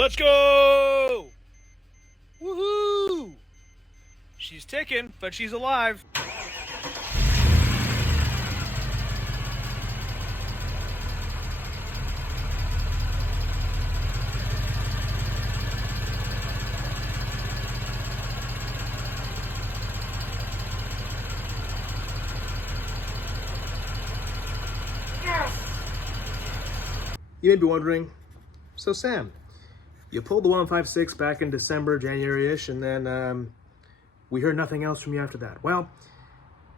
Let's go! Woohoo! She's ticking, but she's alive. You may be wondering, so Sam, you pulled the 156 back in December, January-ish, and then we heard nothing else from you after that. Well,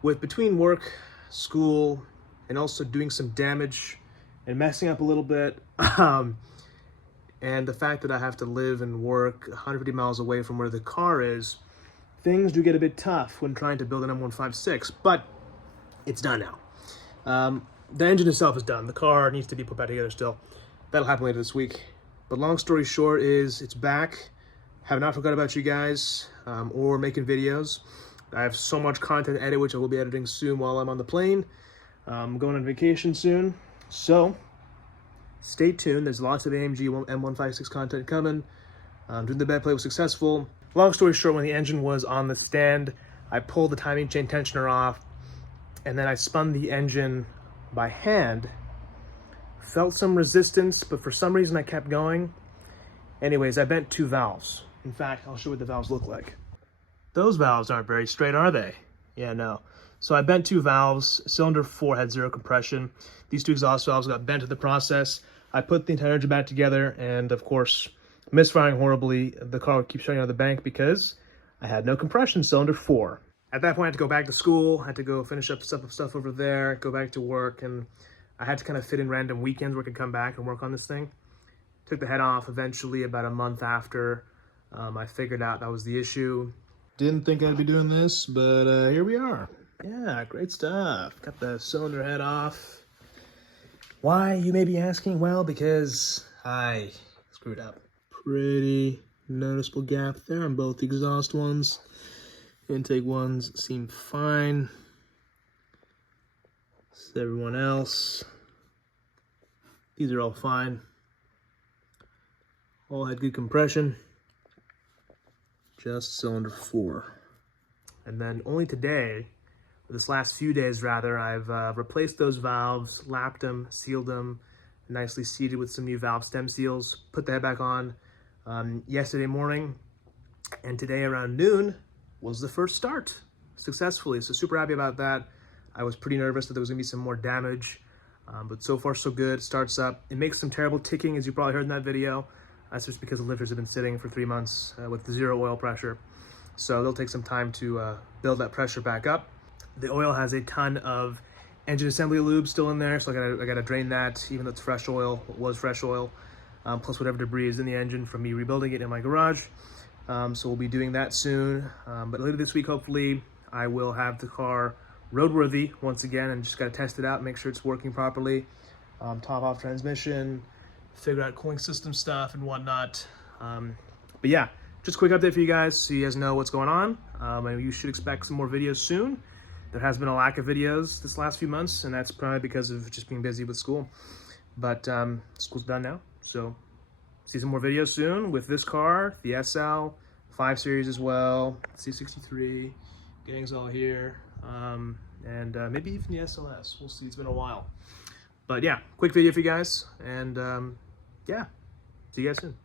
with between work, school, and also doing some damage and messing up a little bit, and the fact that I have to live and work 150 miles away from where the car is, things do get a bit tough when trying to build an M156, but it's done now. The engine itself is done. The car needs to be put back together still. That'll happen later this week. But long story short is it's back. Have not forgot about you guys or making videos. I have so much content to edit, which I will be editing soon while I'm on the plane. I'm going on vacation soon. So stay tuned. There's lots of AMG M156 content coming. Doing the bed play was successful. Long story short, when the engine was on the stand, I pulled the timing chain tensioner off, and then I spun the engine by hand. Felt some resistance, but for some reason I kept going. Anyways, I bent 2 valves. In fact, I'll show you what the valves look like. Those valves aren't very straight, are they? Yeah, no. So I bent 2 valves. Cylinder 4 had 0 compression. These 2 exhaust valves got bent in the process. I put the entire engine back together, and of course, misfiring horribly. The car would keep shutting out of the bank because I had no compression, cylinder 4. At that point, I had to go back to school. I had to go finish up stuff over there, go back to work, and I had to kind of fit in random weekends where I could come back and work on this thing. Took the head off eventually about a month after. I figured out that was the issue. Didn't think I'd be doing this, but here we are. Yeah, great stuff. Got the cylinder head off. Why, you may be asking? Well, because I screwed up. Pretty noticeable gap there on both the exhaust ones. Intake ones seem fine. So everyone else, these are all fine. All had good compression. Just cylinder 4. And then only today, or this last few days rather, I've replaced those valves, lapped them, sealed them, nicely seated with some new valve stem seals, put the head back on yesterday morning, and today around noon was the first start successfully. So super happy about that. I was pretty nervous that there was gonna be some more damage, but so far so good. Starts up. It makes some terrible ticking, as you probably heard in that video. That's just because the lifters have been sitting for 3 months with 0 oil pressure. So they'll take some time to build that pressure back up. The oil has a ton of engine assembly lube still in there, so I gotta drain that, even though it's fresh oil, it was fresh oil, plus whatever debris is in the engine from me rebuilding it in my garage. So we'll be doing that soon. But later this week, hopefully, I will have the car roadworthy once again, and just gotta test it out, make sure it's working properly. Top off transmission, figure out cooling system stuff and whatnot. But yeah, just a quick update for you guys so you guys know what's going on. And you should expect some more videos soon. There has been a lack of videos this last few months, and that's probably because of just being busy with school. But school's done now, so see some more videos soon with this car, the SL, 5 Series as well, C63, gang's all here, and maybe even the SLS. We'll see, it's been a while. But yeah, quick video for you guys, and yeah, see you guys soon.